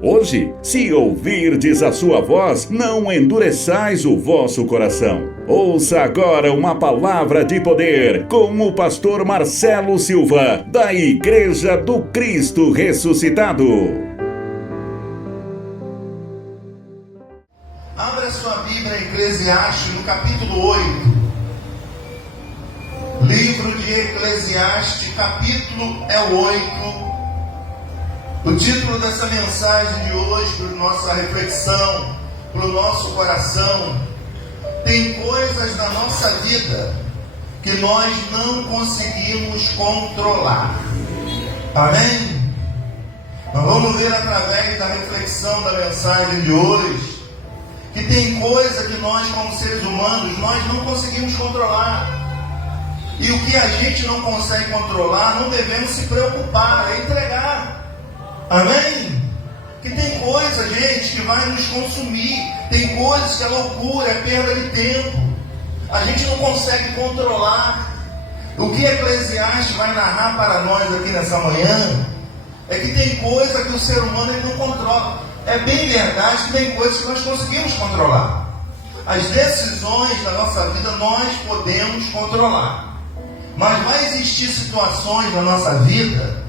Hoje, se ouvirdes a sua voz, não endureçais o vosso coração. Ouça agora uma palavra de poder com o pastor Marcelo Silva, da Igreja do Cristo Ressuscitado. Abra sua Bíblia em Eclesiastes, no capítulo 8. Livro de Eclesiastes, capítulo é o 8. O título dessa mensagem de hoje, para nossa reflexão, para o nosso coração: tem coisas na nossa vida que nós não conseguimos controlar. Amém? Nós vamos ver através da reflexão da mensagem de hoje que tem coisa que nós, como seres humanos, nós não conseguimos controlar. E o que a gente não consegue controlar, não devemos se preocupar, é entregar. Amém? Que tem coisa, gente, que vai nos consumir. Tem coisas que é loucura, é perda de tempo. A gente não consegue controlar. O que Eclesiastes vai narrar para nós aqui nessa manhã é que tem coisa que o ser humano ele não controla. É bem verdade que tem coisas que nós conseguimos controlar. As decisões da nossa vida nós podemos controlar. Mas vai existir situações na nossa vida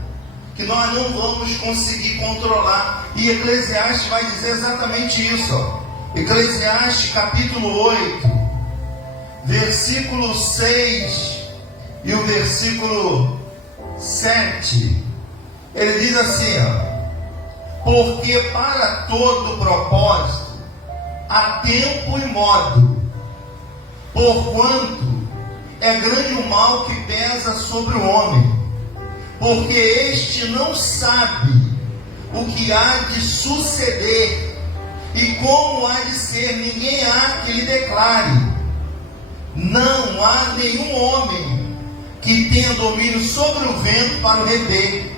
que nós não vamos conseguir controlar. E Eclesiastes vai dizer exatamente isso. Eclesiastes capítulo 8, versículo 6 e o versículo 7. Ele diz assim, porque para todo propósito há tempo e modo, porquanto é grande o mal que pesa sobre o homem, porque este não sabe o que há de suceder, e como há de ser, ninguém há que lhe declare. Não há nenhum homem que tenha domínio sobre o vento para o reter,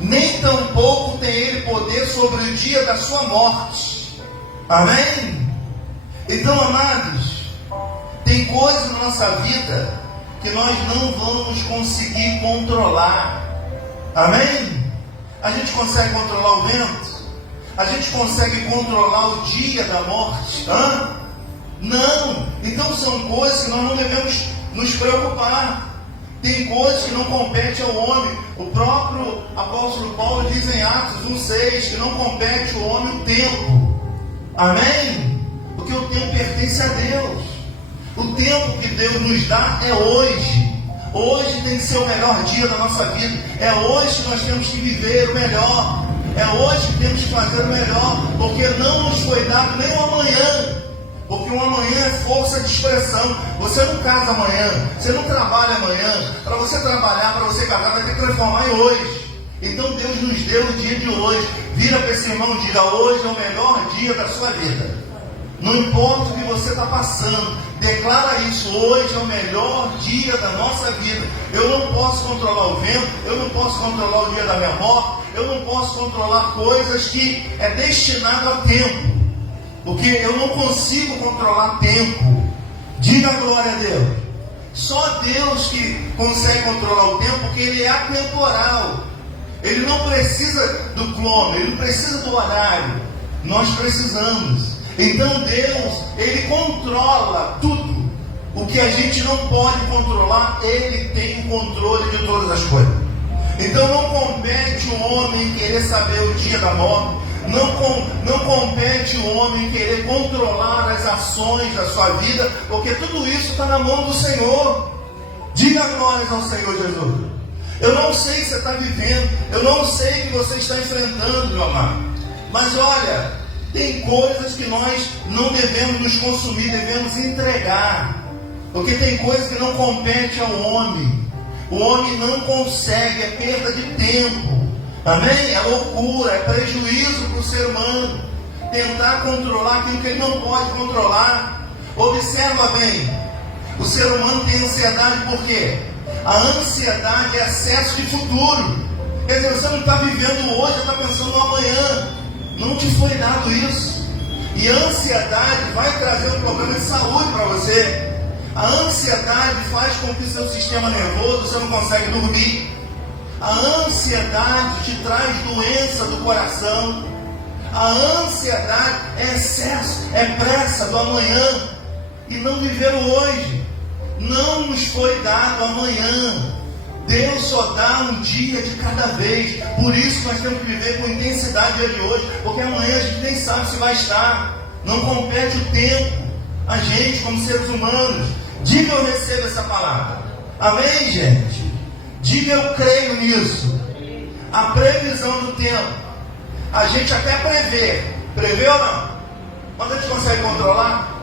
nem tampouco tem ele poder sobre o dia da sua morte. Amém? Então, amados, tem coisas na nossa vida que nós não vamos conseguir controlar. Amém? A gente consegue controlar o vento? A gente consegue controlar o dia da morte? Não! Então são coisas que nós não devemos nos preocupar. Tem coisas que não competem ao homem. O próprio apóstolo Paulo diz em Atos 1,6 que não compete ao homem o tempo. Amém? Porque o tempo pertence a Deus. O tempo que Deus nos dá é hoje. Hoje tem que ser o melhor dia da nossa vida. É hoje que nós temos que viver o melhor. É hoje que temos que fazer o melhor. Porque não nos foi dado nem o amanhã. Porque o amanhã é força de expressão. Você não casa amanhã. Você não trabalha amanhã. Para você trabalhar, para você casar, vai ter que transformar em hoje. Então Deus nos deu o dia de hoje. Vira para esse irmão e diga: hoje é o melhor dia da sua vida. Não importa o que você está passando, declara isso: hoje é o melhor dia da nossa vida. Eu não posso controlar o vento, eu não posso controlar o dia da minha morte, eu não posso controlar coisas que é destinado a tempo, porque eu não consigo controlar tempo. Diga glória a Deus. Só Deus que consegue controlar o tempo, porque Ele é atemporal. Ele não precisa do clono, Ele não precisa do horário. Nós precisamos. Então Deus, Ele controla tudo. O que a gente não pode controlar, Ele tem o controle de todas as coisas. Então não compete o homem querer saber o dia da morte. Não compete o homem querer controlar as ações da sua vida, porque tudo isso está na mão do Senhor. Diga glórias ao Senhor Jesus. Eu não sei o que você está vivendo, eu não sei o que você está enfrentando, meu amado, mas olha, tem coisas que nós não devemos nos consumir, devemos entregar. Porque tem coisas que não competem ao homem. O homem não consegue, é perda de tempo. Amém? É loucura, é prejuízo para o ser humano. Tentar controlar aquilo que ele não pode controlar. Observa bem, o ser humano tem ansiedade por quê? A ansiedade é excesso de futuro. Quer dizer, você não está vivendo hoje, você está pensando no amanhã. Não te foi dado isso. E a ansiedade vai trazer um problema de saúde para você. A ansiedade faz com que o seu sistema nervoso, você não consegue dormir. A ansiedade te traz doença do coração. A ansiedade é excesso, é pressa do amanhã e não viver o hoje. Não nos foi dado amanhã. Deus só dá um dia de cada vez. Por isso nós temos que viver com intensidade o dia de hoje, porque amanhã a gente nem sabe se vai estar. Não compete o tempo a gente como seres humanos. Diga eu recebo essa palavra. Amém, gente? Diga eu creio nisso. A previsão do tempo, a gente até prevê. Prevê ou não? Mas a gente consegue controlar?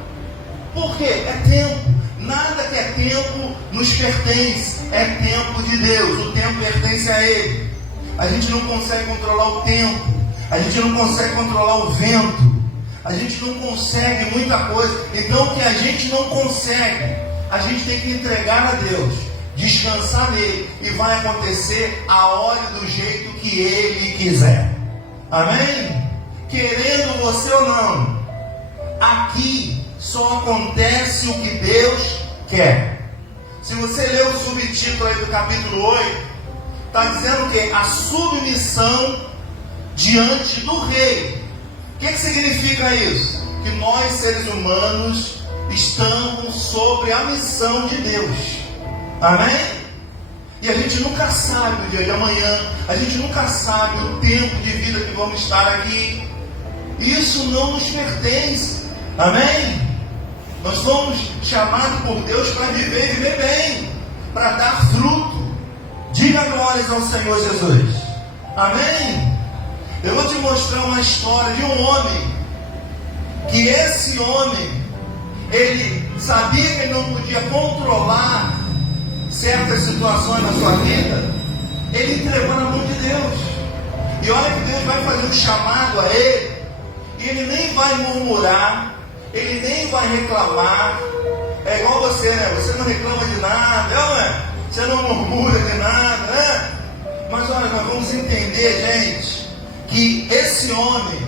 Por quê? É tempo. Nada que é tempo nos pertence. É tempo de Deus. O tempo pertence a Ele. A gente não consegue controlar o tempo. A gente não consegue controlar o vento. A gente não consegue muita coisa. Então o que a gente não consegue, a gente tem que entregar a Deus, descansar nele, e vai acontecer a hora e do jeito que Ele quiser. Amém? Querendo você ou não, aqui só acontece o que Deus quer. Se você ler o subtítulo aí do capítulo 8, está dizendo que a submissão diante do rei. O que significa isso? Que nós, seres humanos, estamos sobre a missão de Deus. Amém? E a gente nunca sabe o dia de amanhã, a gente nunca sabe o tempo de vida que vamos estar aqui. Isso não nos pertence. Amém? Nós fomos chamados por Deus para viver e viver bem, para dar fruto. Diga glórias ao Senhor Jesus. Amém? Eu vou te mostrar uma história de um homem, que esse homem, ele sabia que ele não podia controlar certas situações na sua vida. Ele entregou na mão de Deus. E olha que Deus vai fazer um chamado a ele, e ele nem vai murmurar, ele nem vai reclamar. É igual você, né? Você não reclama de nada, não é? Você não murmura de nada, né? Mas olha, nós vamos entender, gente, que esse homem,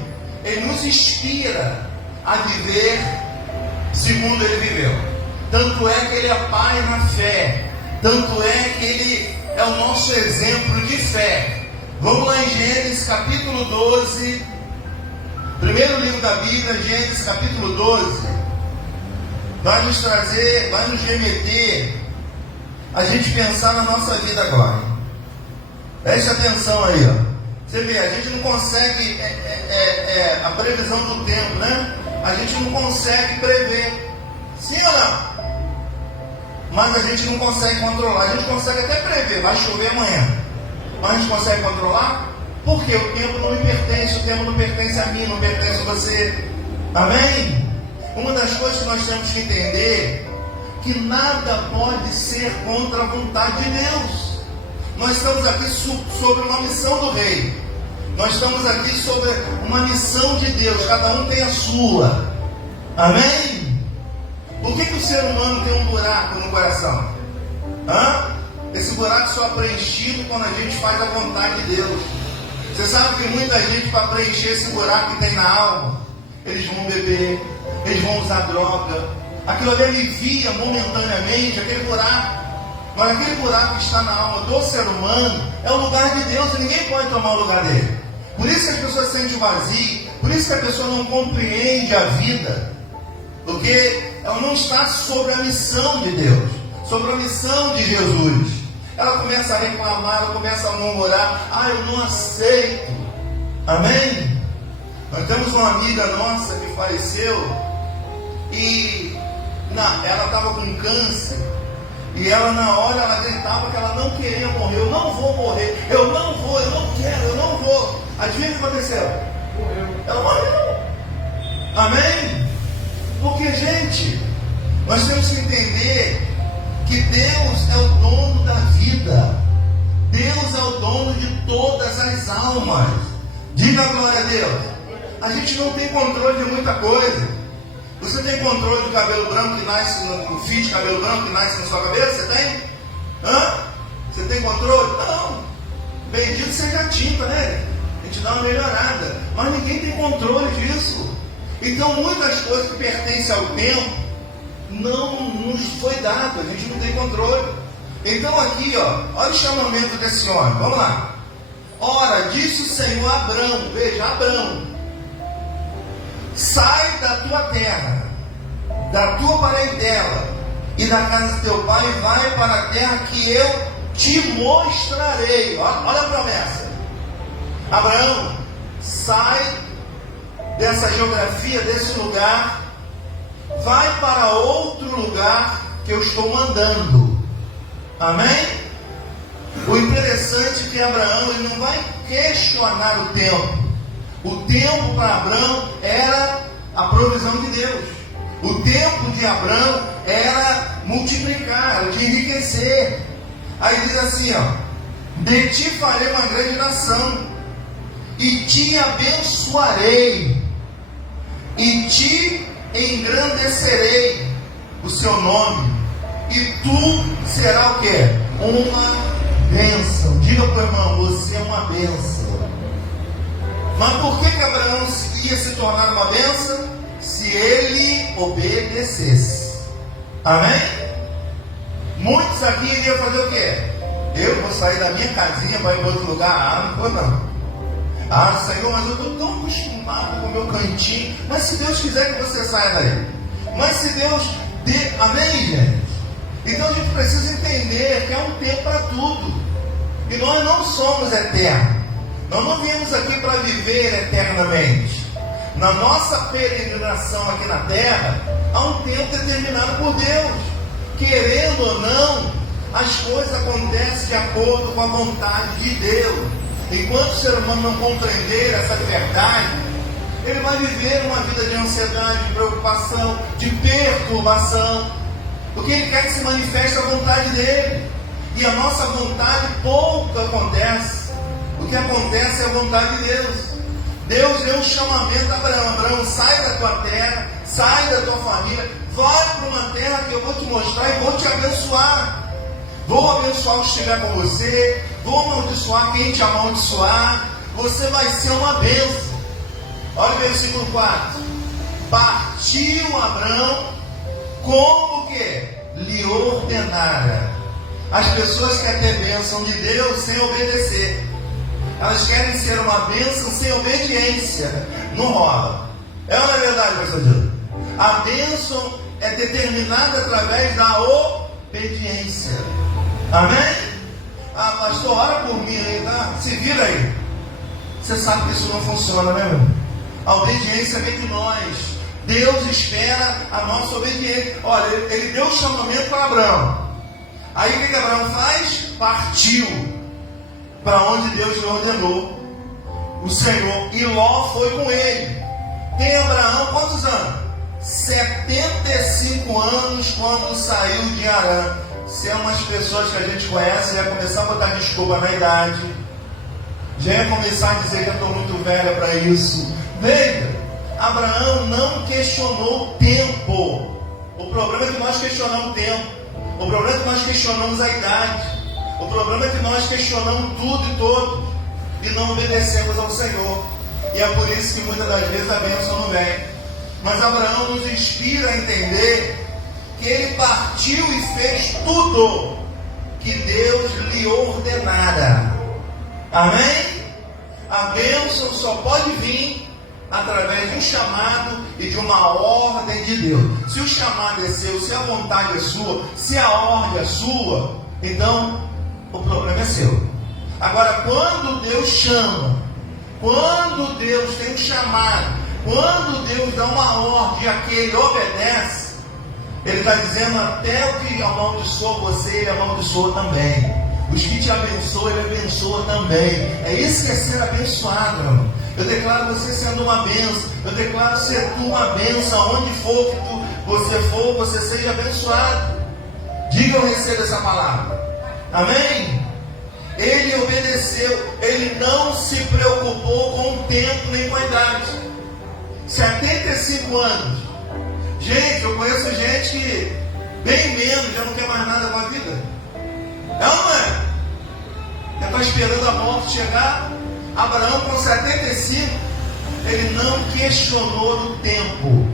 ele nos inspira a viver segundo ele viveu. Tanto é que ele é pai na fé. Tanto é que ele é o nosso exemplo de fé. Vamos lá em Gênesis capítulo 12. Primeiro livro da Bíblia, Gênesis capítulo 12. Vai nos trazer, vai nos remeter a gente pensar na nossa vida agora. Preste atenção aí, ó. Você vê, a gente não consegue, a previsão do tempo, né? A gente não consegue prever. Sim ou não? Mas a gente não consegue controlar. A gente consegue até prever, vai chover amanhã. Mas a gente consegue controlar? Porque o tempo não me pertence, o tempo não pertence a mim, não pertence a você. Amém? Uma das coisas que nós temos que entender, que nada pode ser contra a vontade de Deus. Nós estamos aqui sobre uma missão do rei. Nós estamos aqui sobre uma missão de Deus. Cada um tem a sua. Amém? Por que o ser humano tem um buraco no coração? Esse buraco só é preenchido quando a gente faz a vontade de Deus. Você sabe que muita gente, para preencher esse buraco que tem na alma, eles vão beber, eles vão usar droga. Aquilo ali alivia momentaneamente aquele buraco. Mas aquele buraco que está na alma do ser humano é o lugar de Deus, e ninguém pode tomar o lugar dele. Por isso que as pessoas se sentem vazias, por isso que a pessoa não compreende a vida, porque ela não está sobre a missão de Deus, sobre a missão de Jesus. Ela começa a reclamar, ela começa a murmurar: eu não aceito. Amém? Nós temos uma amiga nossa que faleceu, e ela estava com câncer. E ela, na hora, ela gritava que ela não queria morrer. Eu não vou morrer, eu não vou, eu não quero, eu não vou. Adivinha o que aconteceu? Morreu. Ela morreu. Amém? Porque, gente, nós temos que entender que Deus é o dono da vida. Deus é o dono de todas as almas. Diga a glória a Deus. A gente não tem controle de muita coisa. Você tem controle do cabelo branco que nasce, no fio de cabelo branco que nasce na sua cabeça? Você tem? Você tem controle? Não. Bendito seja a tinta, né? A gente dá uma melhorada. Mas ninguém tem controle disso. Então muitas coisas que pertencem ao tempo não nos foi dado. A gente não tem controle. Então aqui, olha o chamamento desse homem. Vamos lá. Ora, disse o Senhor a Abrão. Veja, Abrão. sai da tua terra, da tua parentela e da casa de teu pai, e vai para a terra que eu te mostrarei. Olha a promessa. Abraão, sai dessa geografia, desse lugar, vai para outro lugar que eu estou mandando. Amém? O interessante é que Abraão, ele não vai questionar o tempo. O tempo para Abraão era a provisão de Deus. O tempo de Abraão era multiplicar, de enriquecer. Aí diz assim, de ti farei uma grande nação, e te abençoarei, e te engrandecerei o seu nome, e tu será o quê? Uma bênção. Diga para o irmão, você é uma bênção. Mas por que Abraão ia se tornar uma bênção? Se ele obedecesse. Amém? Muitos aqui iriam fazer o quê? Eu vou sair da minha casinha para ir para outro lugar? Não vou não. Senhor, mas eu estou tão acostumado com o meu cantinho. Mas se Deus quiser que você saia daí. Mas se Deus dê... Amém, gente? Então a gente precisa entender que há um tempo para tudo. E nós não somos eternos. Nós não viemos aqui para viver eternamente. Na nossa peregrinação aqui na terra, há um tempo determinado por Deus. Querendo ou não, as coisas acontecem de acordo com a vontade de Deus. Enquanto o ser humano não compreender essa verdade, ele vai viver uma vida de ansiedade, de preocupação, de perturbação, porque ele quer que se manifeste a vontade dele. E a nossa vontade pouco acontece. O que acontece é a vontade de Deus. Deus deu um chamamento a Abraão. Abraão, sai da tua terra, sai da tua família, vai para uma terra que eu vou te mostrar e vou te abençoar. Vou abençoar o que estiver com você, vou amaldiçoar quem te amaldiçoar. Você vai ser uma bênção. Olha o versículo 4. Partiu Abraão como que lhe ordenara. As pessoas querem ter bênção de Deus sem obedecer. Elas querem ser uma bênção sem obediência. Não rola. É ou não é verdade, pastor Júlio? A bênção é determinada através da obediência. Amém? Pastor, ora por mim aí, tá? Se vira aí. Você sabe que isso não funciona, né, meu? A obediência vem de nós. Deus espera a nossa obediência. Olha, ele deu o chamamento para Abraão. Aí o que Abraão faz? Partiu para onde Deus lhe ordenou. O Senhor. E Ló foi com ele. Tem Abraão quantos anos? 75 anos quando saiu de Arã. Se é umas pessoas que a gente conhece, já começar a botar desculpa na idade, já ia começar a dizer que eu estou muito velha para isso. Veja, Abraão não questionou o tempo. O problema é que nós questionamos o tempo. O problema é que nós questionamos a idade. O problema é que nós questionamos tudo e todos e não obedecemos ao Senhor. E é por isso que muitas das vezes a bênção não vem. Mas Abraão nos inspira a entender que ele partiu e fez tudo que Deus lhe ordenara. Amém? A bênção só pode vir através de um chamado e de uma ordem de Deus. Se o chamado é seu, se a vontade é sua, se a ordem é sua, então o problema é seu. Agora, quando Deus chama, quando Deus tem um chamado, quando Deus dá uma ordem e aquele obedece, Ele está dizendo, até o que amaldiçoa você, Ele amaldiçoa também. Os que te abençoam, Ele abençoa também. É isso que é ser abençoado, meu irmão. Eu declaro você sendo uma bênção. Eu declaro ser tu uma bênção. Aonde for que você for, você seja abençoado. Diga eu recebo essa palavra. Amém? Ele obedeceu. Ele não se preocupou com o tempo nem com a idade. 75 anos. Gente, eu conheço gente que bem menos já não quer mais nada com a vida. É ou não é? Já está esperando a morte chegar. Abraão com 75, ele não questionou no tempo.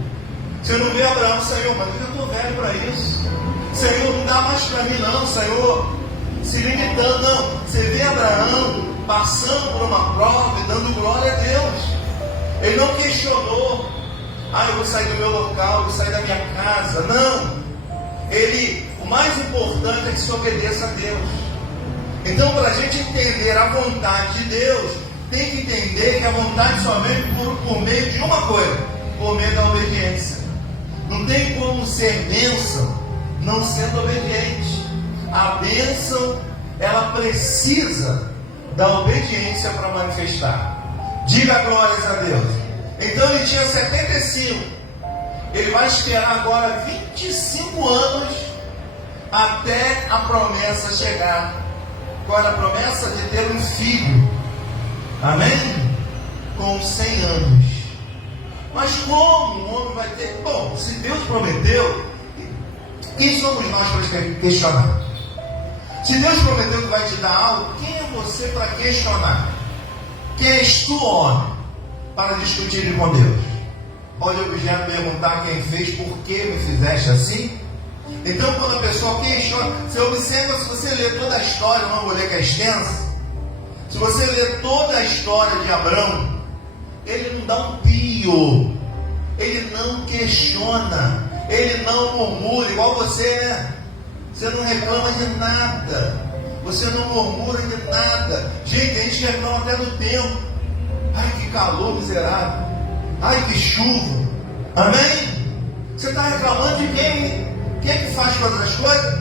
Você não vê Abraão, Senhor, mas eu já estou velho para isso. Senhor, não dá mais para mim não, Senhor. Se limitando, não. Você vê Abraão passando por uma prova e dando glória a Deus. Ele não questionou. eu vou sair do meu local, eu vou sair da minha casa. Não. O mais importante é que se obedeça a Deus. Então, para a gente entender a vontade de Deus, tem que entender que a vontade somente por meio de uma coisa, por meio da obediência. Não tem como ser bênção não sendo obediente. A bênção, ela precisa da obediência para manifestar. Diga glórias a Deus. Então ele tinha 75. Ele vai esperar agora 25 anos até a promessa chegar. Qual era a promessa? De ter um filho. Amém? Com 100 anos. Mas como um homem vai ter? Bom, se Deus prometeu, quem somos nós para questionar? Se Deus prometeu que vai te dar algo, quem é você para questionar? Quem és tu, homem, para discutir com Deus? Pode o objeto perguntar quem fez, por que me fizeste assim? Então, quando a pessoa questiona, você observa, se você ler toda a história, não vou ler que é extensa, se você ler toda a história de Abraão, ele não dá um pio, ele não questiona, ele não murmura, igual você é. Você não reclama de nada, você não murmura de nada. Gente, a gente reclama até do tempo. Ai, que calor miserável. Ai, que chuva. Amém? Você está reclamando de quem? Quem é que faz todas as coisas?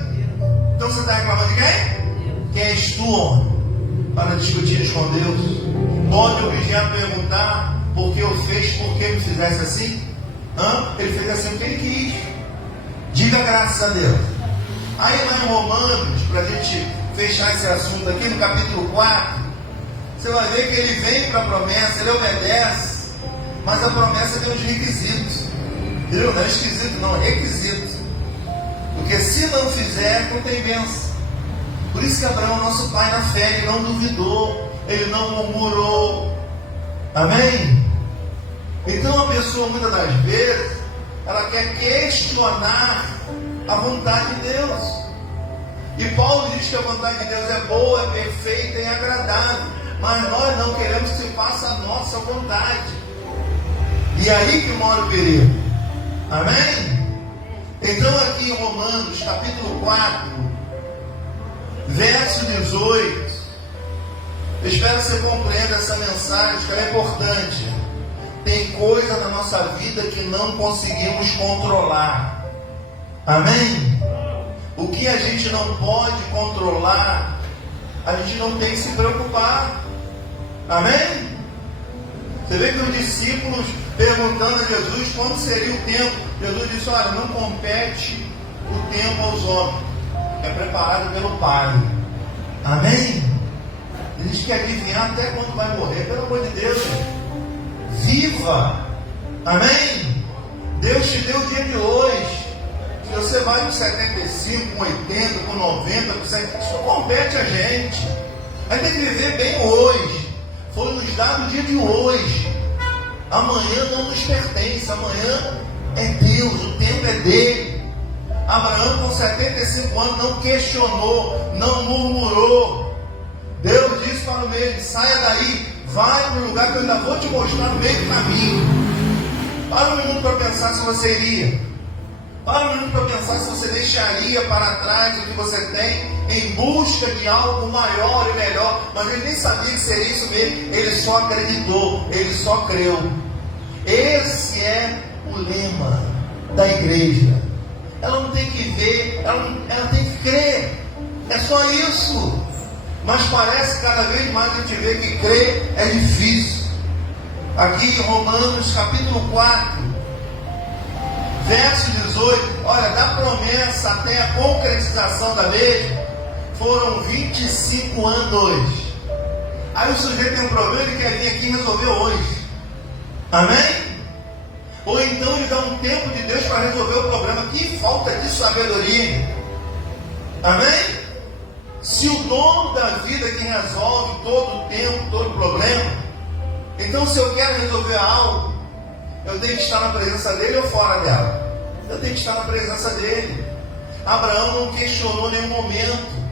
Então você está reclamando de quem? Quem és tu, homem, para discutir com Deus? Pode o objeto perguntar por que eu fez, por que me fizesse assim? Ele fez assim porque ele quis. Diga graças a Deus. Aí lá em Romanos, para a gente fechar esse assunto aqui, no capítulo 4, você vai ver que ele vem para a promessa, ele obedece, mas a promessa tem os requisitos. Entendeu? Não é esquisito, não, é requisito. Porque se não fizer, não tem bênção. Por isso que Abraão, nosso pai na fé, ele não duvidou, ele não murmurou. Amém? Então a pessoa, muitas das vezes, ela quer questionar a vontade de Deus. E Paulo diz que a vontade de Deus é boa, é perfeita e agradável, mas nós não queremos que se faça a nossa vontade. E aí que mora o perigo. Amém? Então aqui em Romanos capítulo 4, verso 18, eu espero que você compreenda essa mensagem, que ela é importante. Tem coisa na nossa vida que não conseguimos controlar. Amém? O que a gente não pode controlar, a gente não tem que se preocupar. Amém? Você vê que os discípulos perguntando a Jesus quando seria o tempo, Jesus disse: olha, não compete o tempo aos homens, é preparado pelo Pai. Amém? Ele diz que adivinhar até quando vai morrer, pelo amor de Deus, gente. Viva! Amém? Deus te deu o dia de hoje. Se você vai com 75, com 80, com 90%, isso não compete a gente. A gente tem que viver bem hoje. Foi nos dado o dia de hoje. Amanhã não nos pertence. Amanhã é Deus, o tempo é dele. Abraão, com 75 anos, não questionou, não murmurou. Deus disse para o meio: saia daí, vai para o lugar que eu ainda vou te mostrar no meio do caminho. Para um minuto para pensar se você iria. Para um minuto para pensar se você deixaria para trás o que você tem em busca de algo maior e melhor. Mas ele nem sabia que seria isso mesmo. Ele só acreditou, ele só creu. Esse é o lema da igreja. Ela não tem que ver, ela tem que crer. É só isso. Mas parece que cada vez mais a gente vê que crer é difícil. Aqui em Romanos capítulo 4, verso 18, olha, da promessa até a concretização da mesma, foram 25 anos. Aí o sujeito tem um problema, ele quer vir aqui e resolver hoje. Amém? Ou então ele dá um tempo de Deus para resolver o problema. Que falta de sabedoria. Amém? Se o dono da vida que resolve todo o tempo, todo o problema, então se eu quero resolver algo, eu tenho que estar na presença dele ou fora dela? Eu tenho que estar na presença dele. Abraão não questionou em nenhum momento.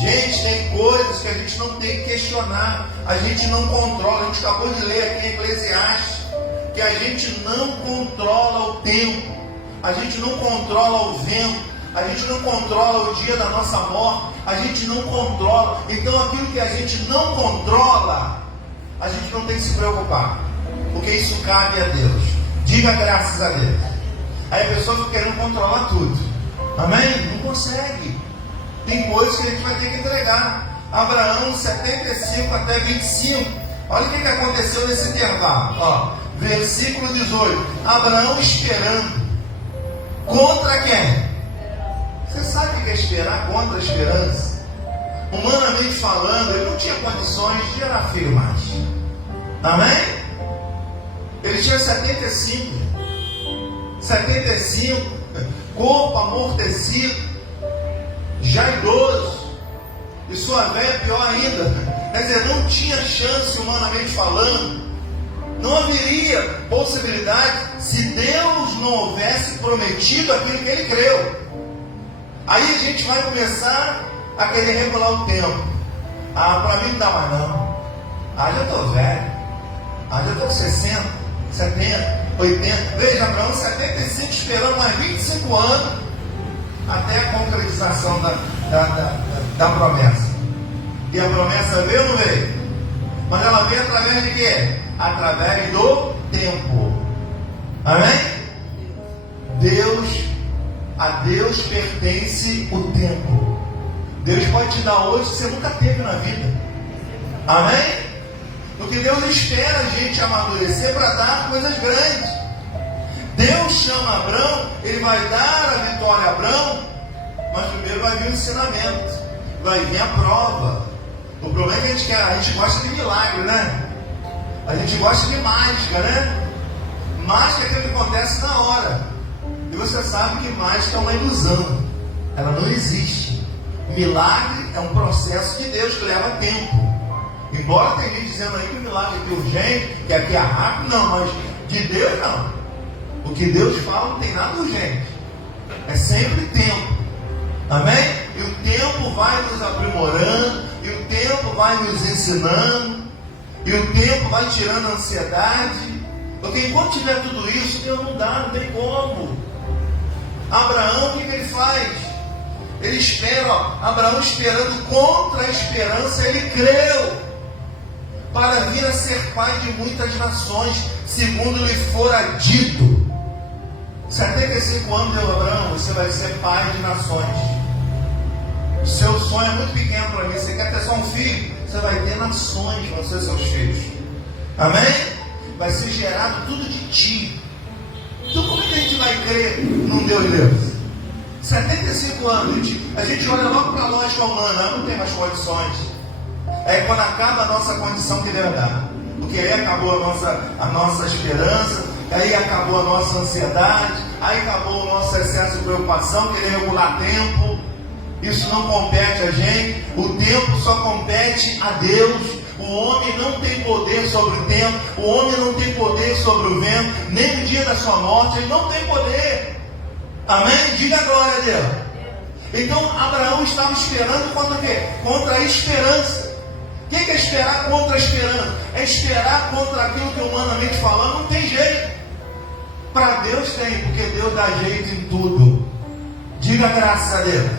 Gente, tem coisas que a gente não tem que questionar. A gente não controla. A gente acabou de ler aqui em Eclesiastes que a gente não controla o tempo, a gente não controla o vento, a gente não controla o dia da nossa morte, a gente não controla. Então aquilo que a gente não controla, a gente não tem que se preocupar, porque isso cabe a Deus. Diga graças a Deus. Aí a pessoa fica querendo controlar tudo. Amém? Não consegue. Tem coisas que a gente vai ter que entregar. Abraão, 75 até 25. Olha o que aconteceu nesse intervalo. Ó, versículo 18. Abraão esperando. Contra quem? Você sabe o que é esperar contra a esperança? Humanamente falando, ele não tinha condições de gerar filho mais. Amém? Ele tinha 75, corpo amortecido, já idoso, e sua velha pior ainda. Quer dizer, não tinha chance, humanamente falando. Não haveria possibilidade se Deus não houvesse prometido aquilo que ele creu. Aí a gente vai começar a querer regular o tempo. Para mim não dá mais não. Já estou velho. Já estou com 60, 70, 80. Veja, Abraão, 75, esperando mais 25 anos até a concretização da promessa. E a promessa veio ou não veio? Mas ela veio através de quê? Através do tempo. Amém? A Deus pertence o tempo. Deus pode te dar hoje que você nunca teve na vida. Amém? Porque Deus espera a gente amadurecer para dar coisas grandes. Deus chama Abraão, ele vai dar a vitória a Abraão, mas primeiro vai vir o ensinamento, vai vir a prova. O problema é que a gente gosta de milagre, né? A gente gosta de mágica, né? Mágica é aquilo que acontece na hora. E você sabe que mágica é uma ilusão. Ela não existe. Milagre é um processo de Deus que leva tempo. Embora tenha gente dizendo aí que o milagre é urgente, que aqui é rápido, não, mas de Deus não. O que Deus fala não tem nada urgente. É sempre tempo. Amém? E o tempo vai nos aprimorando, e o tempo vai nos ensinando, e o tempo vai tirando a ansiedade. Porque enquanto tiver tudo isso, Deus não dá, não tem como. Abraão, o que ele faz? Ele espera, Abraão esperando contra a esperança, ele creu para vir a ser pai de muitas nações, segundo lhe fora dito. 75 anos deu Abraão, você vai ser pai de nações. O seu sonho é muito pequeno para mim, você quer ter só um filho, você vai ter nações, vão ser seus filhos. Amém? Vai ser gerado tudo de ti. Então como é que a gente vai crer num Deus de Deus? 75 anos, a gente olha logo para a lógica humana, não tem mais condições. É quando acaba a nossa condição que Deus dá. Porque aí acabou a nossa esperança, aí acabou a nossa ansiedade, aí acabou o nosso excesso de preocupação, querer regular tempo. Isso não compete a gente, o tempo só compete a Deus. O homem não tem poder sobre o tempo, o homem não tem poder sobre o vento, nem no dia da sua morte, ele não tem poder. Amém? Diga glória a Deus. Então Abraão estava esperando contra quê? Contra a esperança. O que é esperar contra a esperança? É esperar contra aquilo que humanamente falando não tem jeito. Para Deus tem, porque Deus dá jeito em tudo. Diga graças a Deus.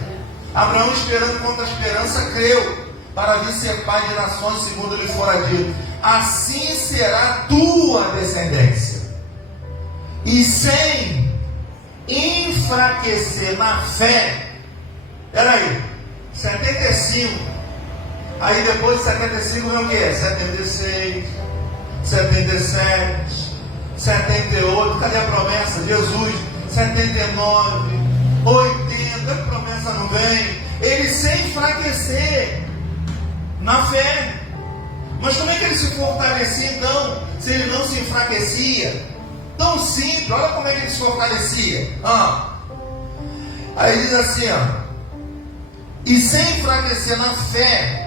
Abraão, esperando contra a esperança, creu para vir ser pai de nações, segundo lhe fora dito. Assim será tua descendência. E sem enfraquecer na fé. Peraí, 75. Aí depois de 75 vem o que? 76, 77, 78. Cadê a promessa? Jesus, 79, 80. A promessa não vem. Ele sem enfraquecer na fé. Mas como é que ele se fortalecia então, se ele não se enfraquecia? Tão simples, olha como é que ele se fortalecia. Aí diz assim, e sem enfraquecer na fé,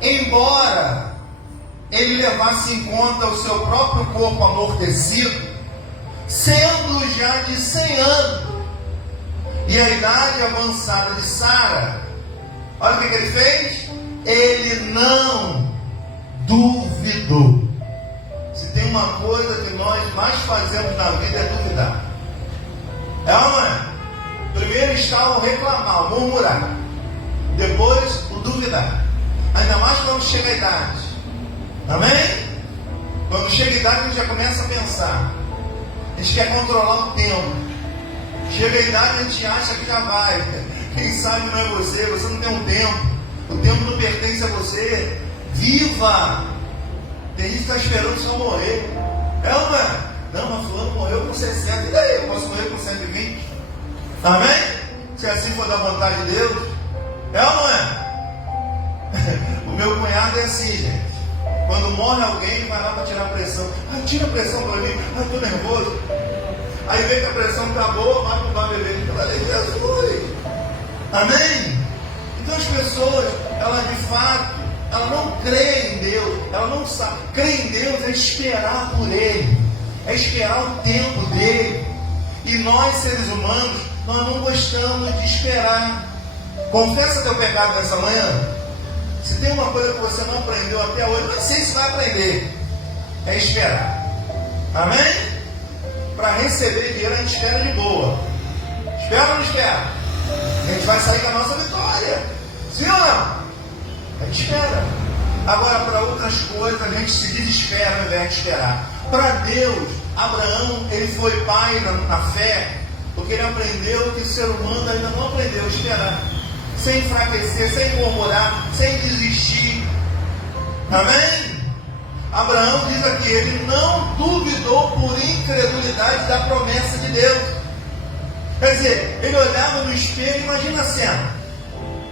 embora ele levasse em conta o seu próprio corpo amortecido, sendo já de 100 anos, e a idade avançada de Sara, olha o que ele fez? Ele não duvidou. Se tem uma coisa que nós mais fazemos na vida é duvidar. É ou não é? Primeiro está o reclamar, o murmurar. Depois o duvidar. Ainda mais quando chega a idade. Amém? Quando chega a idade a gente já começa a pensar. A gente quer controlar o tempo. Chega a idade a gente acha que já vai. Quem sabe não é você não tem um tempo. O tempo não pertence a você. Viva! Tem gente que está esperando só morrer. É ou não é? Não, mas fulano morreu com 60. E daí? Eu posso morrer com 120? Amém? Se assim for da vontade de Deus. É ou não é? O meu cunhado é assim, gente. Quando morre alguém, ele vai lá para tirar a pressão. Tira a pressão para mim. Estou nervoso. Aí vê que a pressão está boa, vai para o bar beber. Eu falei, Jesus. Amém? Então as pessoas, elas de fato, elas não creem em Deus. Elas não sabem. Crer em Deus é esperar por Ele. É esperar o tempo dele. E nós, seres humanos, nós não gostamos de esperar. Confessa teu pecado nessa manhã. Se tem uma coisa que você não aprendeu até hoje, não sei se vai aprender. É esperar. Amém? Para receber dinheiro a gente espera de boa. Espera ou não espera? A gente vai sair com a nossa vitória. Sim ou não? A gente espera. Agora, para outras coisas, a gente se desespera ao invés de esperar. Para Deus, Abraão, ele foi pai na fé, porque ele aprendeu que o ser humano ainda não aprendeu a esperar. Sem enfraquecer, sem murmurar, sem desistir. Amém? Abraão diz aqui, ele não duvidou por incredulidade da promessa de Deus. Quer dizer, ele olhava no espelho, imagina a cena,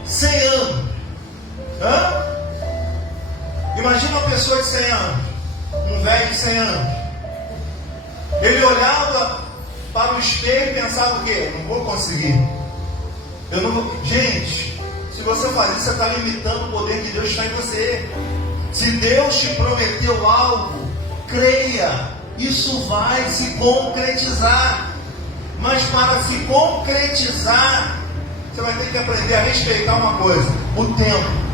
100 anos. Imagina uma pessoa de 100 anos, um velho de 100 anos. Ele olhava para o espelho e pensava o quê? Não vou conseguir. Eu não vou. Gente, se você faz isso, você está limitando o poder de Deus que está em você. Se Deus te prometeu algo, creia, isso vai se concretizar. Mas para se concretizar, você vai ter que aprender a respeitar uma coisa: o tempo.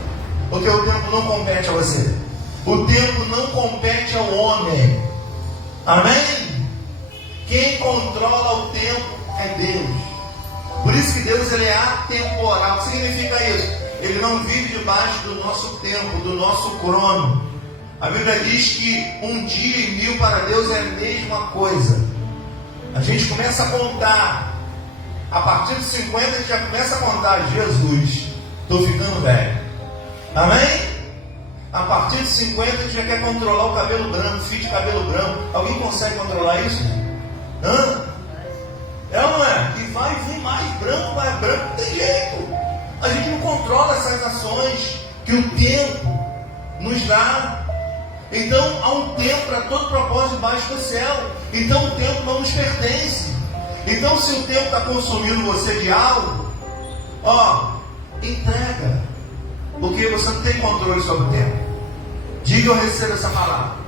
Porque o tempo não compete a você. O tempo não compete ao homem. Amém? Quem controla o tempo é Deus. Por isso que Deus ele é atemporal. O que significa isso? Ele não vive debaixo do nosso tempo, do nosso crono. A Bíblia diz que um dia e 1000 para Deus é a mesma coisa. A gente começa a contar. A partir de 50 a gente já começa a contar. Jesus, estou ficando velho. Amém? A partir de 50 a gente já quer controlar o cabelo branco, fio de cabelo branco. Alguém consegue controlar isso? É ou não é? E vai vir mais branco, não tem jeito. A gente não controla essas ações que o tempo nos dá. Então há um tempo para todo propósito debaixo do céu. Então o tempo não nos pertence. Então se o tempo está consumindo você de algo, entrega. Porque você não tem controle sobre o tempo. Diga eu recebo essa palavra.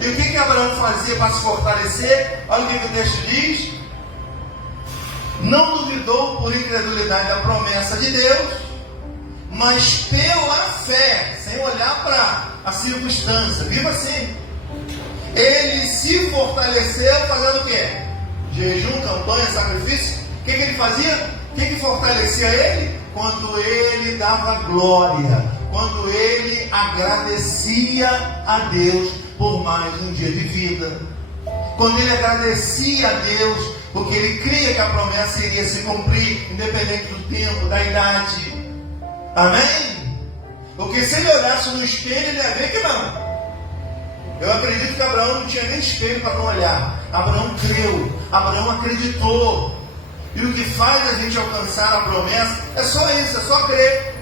E o que Abraão fazia para se fortalecer? Olha o que o texto diz. Não duvidou por incredulidade da promessa de Deus, mas pela fé, sem olhar para a circunstância, viva assim. Ele se fortaleceu fazendo o quê? Jejum, campanha, sacrifício. O que ele fazia? O que fortalecia ele? Quando ele dava glória, quando ele agradecia a Deus por mais um dia de vida, quando ele agradecia a Deus porque ele cria que a promessa iria se cumprir, independente do tempo, da idade. Amém? Porque se ele olhasse no espelho, ele ia ver que não. Eu acredito que Abraão não tinha nem espelho para não olhar. Abraão creu, Abraão acreditou. E o que faz a gente alcançar a promessa é só isso, é só crer.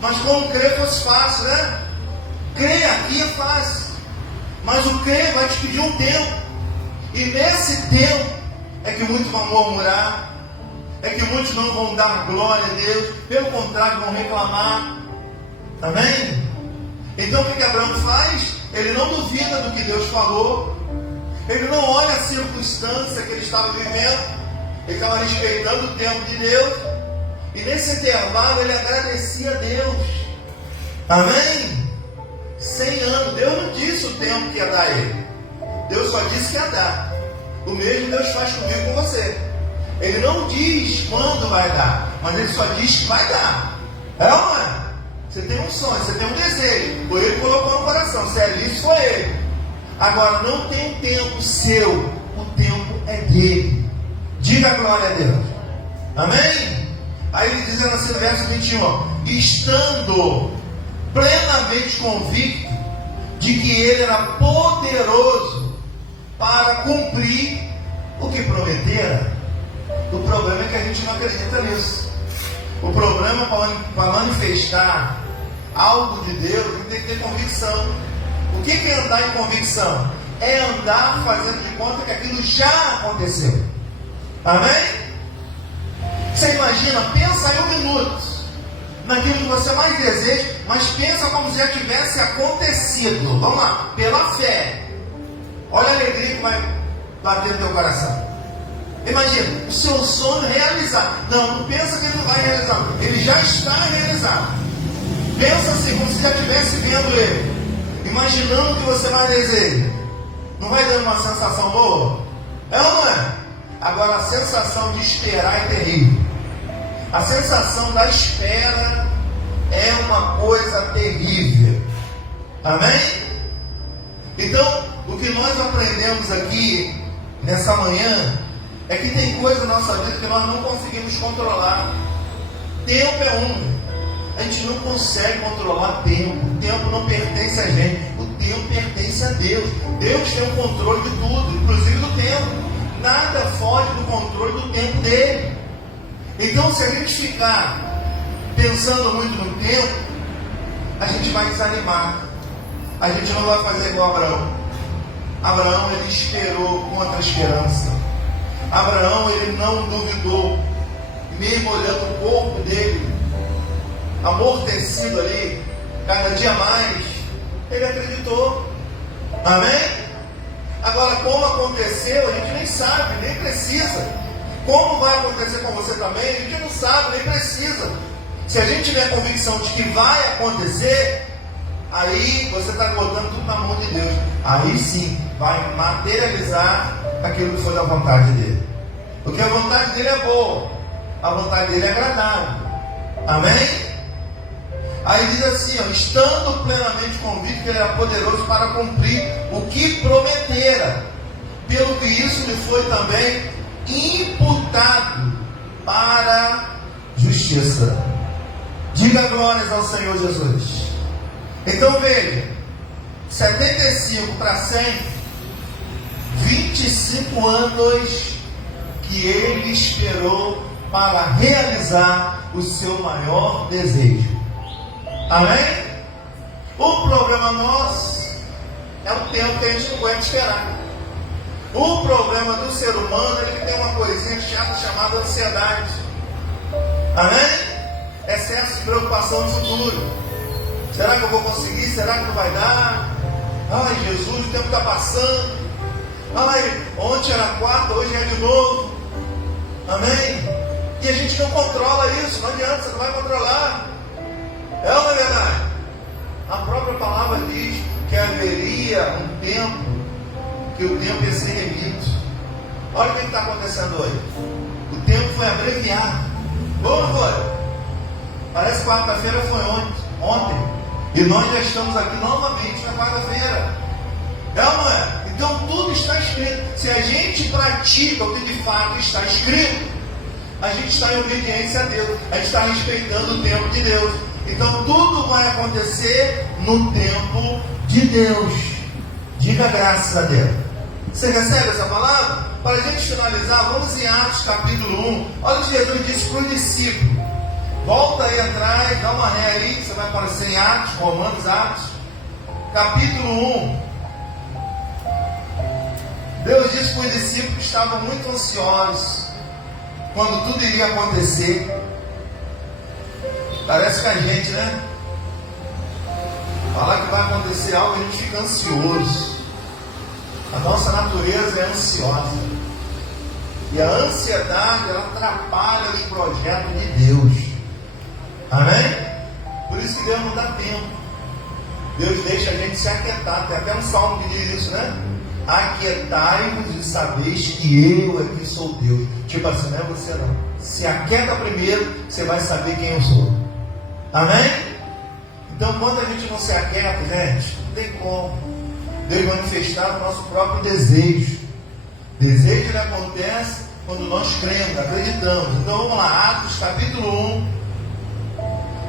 Mas como crer fosse fácil, né? Crer aqui é fácil. Mas o crer vai te pedir um tempo. E nesse tempo é que muitos vão murmurar, é que muitos não vão dar glória a Deus, pelo contrário, vão reclamar. Amém? Então o que Abraão faz? Ele não duvida do que Deus falou, ele não olha a circunstância que ele estava vivendo, ele estava respeitando o tempo de Deus, e nesse intervalo ele agradecia a Deus. Amém? 100 anos, Deus não disse o tempo que ia dar a ele. Deus só disse que ia dar. O mesmo Deus faz comigo e com você. Ele não diz quando vai dar, mas Ele só diz que vai dar. É ou não é? Você tem um sonho, você tem um desejo. Foi Ele que colocou no coração. Se é lícito, foi Ele. Agora, não tem um tempo seu. O tempo é dele. Diga a glória a Deus. Amém? Aí ele diz assim no verso 21, ó, estando plenamente convicto de que Ele era poderoso para cumprir o que prometera. O problema é que a gente não acredita nisso. O problema para manifestar algo de Deus, tem que ter convicção. O que é andar em convicção? É andar fazendo de conta que aquilo já aconteceu. Amém? Você imagina, pensa em 1 minuto naquilo que você mais deseja, mas pensa como se já tivesse acontecido. Vamos lá, pela fé. Olha a alegria que vai bater no teu coração. Imagina, o seu sonho realizar. Não pensa que ele não vai realizar. Ele já está realizado. Pensa assim, como se já estivesse vendo ele. Imaginando o que você mais deseja. Não vai dando uma sensação boa? É ou não é? Agora, a sensação de esperar é terrível. A sensação da espera é uma coisa terrível. Amém? Então, o que nós aprendemos aqui nessa manhã é que tem coisa na nossa vida que nós não conseguimos controlar. Tempo é um. A gente não consegue controlar tempo. O tempo não pertence a gente. O tempo pertence a Deus. Deus tem o controle de tudo, inclusive do tempo. Nada foge do controle do tempo dele. Então, se a gente ficar pensando muito no tempo, a gente vai desanimar. A gente não vai fazer igual Abraão. Abraão, ele esperou contra a esperança. Abraão, ele não duvidou, mesmo olhando o corpo dele amortecido ali, cada dia mais, ele acreditou. Amém? Agora, como aconteceu, a gente nem sabe, nem precisa. Como vai acontecer com você também, a gente não sabe, nem precisa. Se a gente tiver a convicção de que vai acontecer, aí você está botando tudo na mão de Deus. Aí sim, vai materializar aquilo que foi da vontade dele. Porque a vontade dele é boa, a vontade dele é agradável. Amém? Aí diz assim, ó, estando plenamente convicto que ele era poderoso para cumprir o que prometera, pelo que isso lhe foi também imputado para justiça. Diga glórias ao Senhor Jesus. Então veja, 75 para 100, 25 anos que ele esperou para realizar o seu maior desejo. Amém? O problema nosso é o tempo que a gente não aguenta esperar. O problema do ser humano é que tem uma coisinha chata chamada ansiedade. Amém? Excesso de preocupação no futuro. Será que eu vou conseguir? Será que não vai dar? Ai, Jesus, o tempo está passando. Ai, ontem era quarta, hoje é de novo. Amém? E a gente não controla isso. Não adianta, você não vai controlar. É ou não é verdade? A própria palavra diz que haveria um tempo, que o tempo ia ser remido. Olha o que está acontecendo hoje. O tempo foi abreviado. Como foi? Parece que quarta-feira foi ontem. E nós já estamos aqui novamente na quarta-feira. É ou não é? Então tudo está escrito. Se a gente pratica o que de fato está escrito, a gente está em obediência a Deus. A gente está respeitando o tempo de Deus. Então tudo vai acontecer no tempo de Deus. Diga graças a Deus. Você recebe essa palavra? Para a gente finalizar, vamos em Atos capítulo 1. Olha o que Jesus disse para os discípulos. Volta aí atrás, dá uma ré aí, você vai aparecer em Atos, Romanos, Atos, capítulo 1. Deus disse para os discípulos que estavam muito ansiosos quando tudo iria acontecer. Parece que a gente, né? Falar que vai acontecer algo, a gente fica ansioso. A nossa natureza é ansiosa. E a ansiedade, ela atrapalha os projetos de Deus. Amém? Por isso que Deus não dá tempo. Deus deixa a gente se aquietar. Tem até um salmo que diz isso, né? aquietai-vos e sabeis que eu é que sou Deus. Tipo assim, não é você não. Se aquieta primeiro, você vai saber quem eu sou. Amém? Então, quando a gente não se aquieta, gente, não tem como Deus manifestar o nosso próprio desejo. Desejo ele acontece quando nós cremos, acreditamos. Então vamos lá, Atos capítulo 1,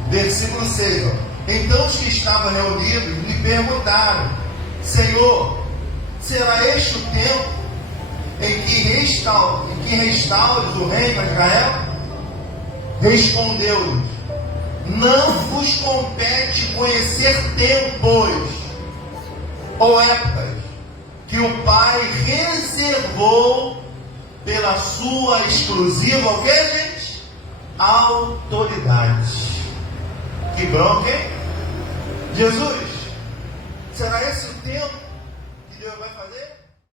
versículo 6. Então os que estavam reunidos lhe perguntaram: Senhor, será este o tempo em que restaures o reino a Israel? Respondeu-lhes: não vos compete conhecer tempos ou épocas que o Pai reservou pela sua exclusiva, o que, gente? Autoridade. Que bronca, hein? Jesus, será esse o tempo